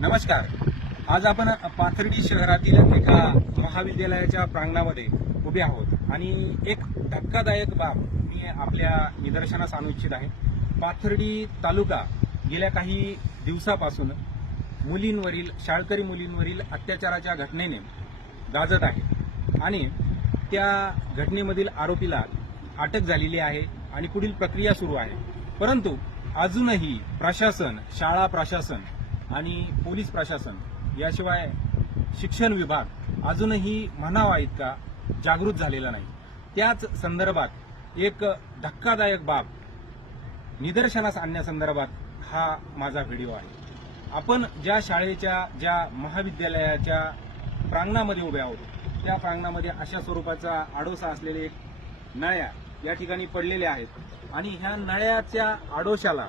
नमस्कार. आज आपण पाथर्डी शहरातील एका महाविद्यालयाच्या प्रांगणामध्ये उभे आहोत. आणि एक धक्कादायक बाब मी आपल्या निदर्शनास आणू इच्छित आहे. पाथर्डी तालुका गेल्या काही दिवसापासून मुलींवरील शाळकरी मुलींवरील अत्याचाराच्या घटनेने गाजत आहे. आणि त्या घटनेमधील आरोपीला अटक झालेली आहे आणि पुढील प्रक्रिया सुरू आहे. परंतु अजूनही प्रशासन शाळा प्रशासन आणि पोलीस प्रशासन याशिवाय शिक्षण विभाग अजूनही म्हणावा इतका जागृत झालेला नाही. त्याच संदर्भात एक धक्कादायक बाब निदर्शनास आणण्यासंदर्भात हा माझा व्हिडिओ आहे. आपण ज्या शाळेच्या ज्या महाविद्यालयाच्या प्रांगणामध्ये उभे आहोत त्या प्रांगणामध्ये अशा स्वरूपाचा आडोसा असलेले एक नळ्या या ठिकाणी पडलेल्या आहेत. आणि ह्या नळ्याच्या आडोशाला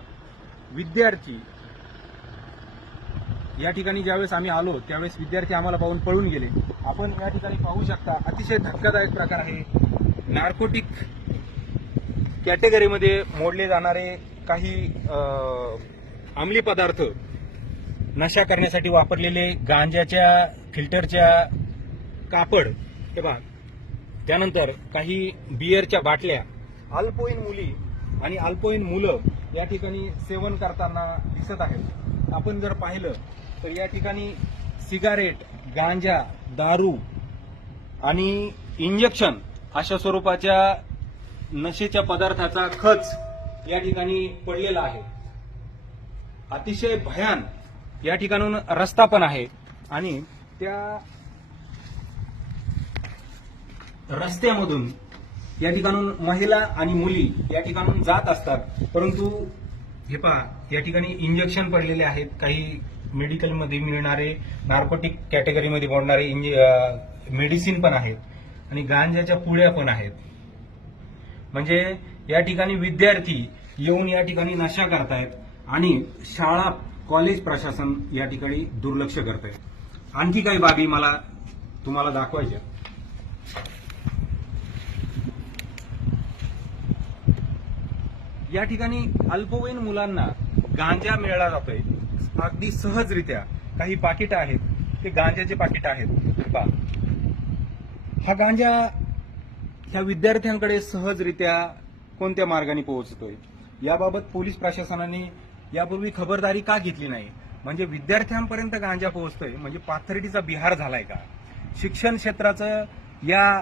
विद्यार्थी या ठिकाणी ज्यावेळेस आम्ही आलो त्यावेळेस विद्यार्थी आम्हाला पाहून पळून गेले. आपण या ठिकाणी पाहू शकता अतिशय धक्कादायक प्रकार आहे. नार्कोटिक कॅटेगरीमध्ये मोडले जाणारे काही अंमली पदार्थ नशा करण्यासाठी वापरलेले गांजाच्या फिल्टरच्या कापड हे बघा. त्यानंतर काही बियरच्या बाटल्या अल्पवयीन मुली आणि अल्पवयीन मुलं या ठिकाणी सेवन करताना दिसत आहेत. आपण जर पाहिलं तर या ठिकाणी सिगारेट गांजा दारू आणि इंजेक्शन अशा स्वरूपाच्या नशेच्या पदार्थाचा खच या ठिकाणी पडलेला आहे. अतिशय भयान या ठिकाणून रस्ता पण आहे आणि त्या रस्त्यामधून या ठिकाणून महिला आणि मुली या ठिकाणून जात असतात परंतु हे पहा या ठिकाणी इंजेक्शन पडलेले आहेत. काही मेडिकलमध्ये मिळणारे नार्कोटिक कॅटेगरीमध्ये मोडणारे मेडिसिन पण आहेत आणि गांजाच्या पुळ्या पण आहेत. म्हणजे या ठिकाणी विद्यार्थी येऊन या ठिकाणी नशा करतायत आणि शाळा कॉलेज प्रशासन या ठिकाणी दुर्लक्ष करत आहे आणखी काही बाबी मला तुम्हाला दाखवायच्या या ठिकाणी अल्पवयीन मुलांना गांजा मिळाला जातोय. अगदी सहजरित्या काही पाकिट आहेत. ते गांजाचे पाकिट आहेत. पहा. हा गांजा ह्या विद्यार्थ्यांकडे सहजरित्या कोणत्या मार्गाने पोहोचतोय? याबाबत पोलीस प्रशासनाने यापूर्वी खबरदारी का घेतली नाही? म्हणजे विद्यार्थ्यांपर्यंत गांजा पोहोचतोय म्हणजे पाथर्डीचा बिहार झालाय का? शिक्षण क्षेत्राचं या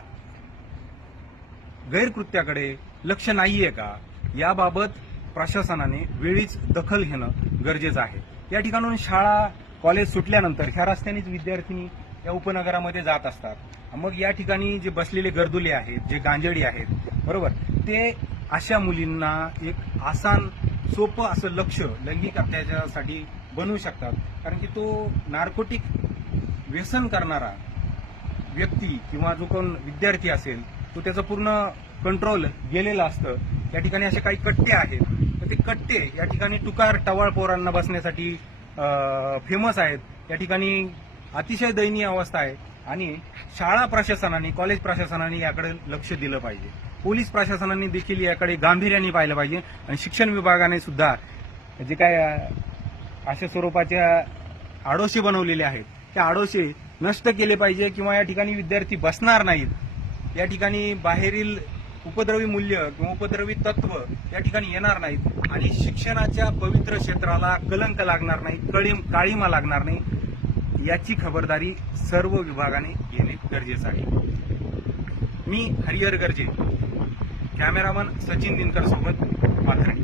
गैरकृत्याकडे लक्ष नाहीये का? याबाबत प्रशासनाने वेळीच दखल घेणं गरजेचं आहे. या ठिकाणून शाळा कॉलेज सुटल्यानंतर ह्या रस्त्यानेच विद्यार्थिनी या उपनगरामध्ये जात असतात. मग या ठिकाणी जे बसलेले गर्दुले आहेत जे गांजडी आहेत बरोबर? ते अशा मुलींना एक आसान सोपं असं लक्ष लैंगिक अत्याचारासाठी बनवू शकतात. कारण की तो नार्कोटिक व्यसन करणारा व्यक्ती किंवा जो कोण विद्यार्थी असेल तो त्याचं पूर्ण कंट्रोल गेलेलं असतं. या ठिकाणी असे काही कट्टे आहेत. तर ते कट्टे या ठिकाणी टुकार टवाळ पोरांना बसण्यासाठी फेमस आहेत. या ठिकाणी अतिशय दयनीय अवस्था आहे. आणि शाळा प्रशासनाने कॉलेज प्रशासनाने याकडे लक्ष दिलं पाहिजे. पोलीस प्रशासनाने देखील याकडे गांभीर्याने पाहिलं पाहिजे. आणि शिक्षण विभागाने सुद्धा जे काय अशा स्वरूपाच्या आडोशे बनवलेले आहेत. त्या आडोशे नष्ट केले पाहिजे किंवा या ठिकाणी विद्यार्थी बसणार नाहीत. या ठिकाणी बाहेरील उपद्रवी मूल्य किंवा उपद्रवी तत्व या ठिकाणी येणार नाहीत. आणि शिक्षणाच्या पवित्र क्षेत्राला कलंक लागणार नाही कळीम काळीमा लागणार नाही याची खबरदारी सर्व विभागाने घेणे गरजेचं आहे. मी हरिहर गर्जे कॅमेरामन सचिन दिनकर सोबत पाथर्डी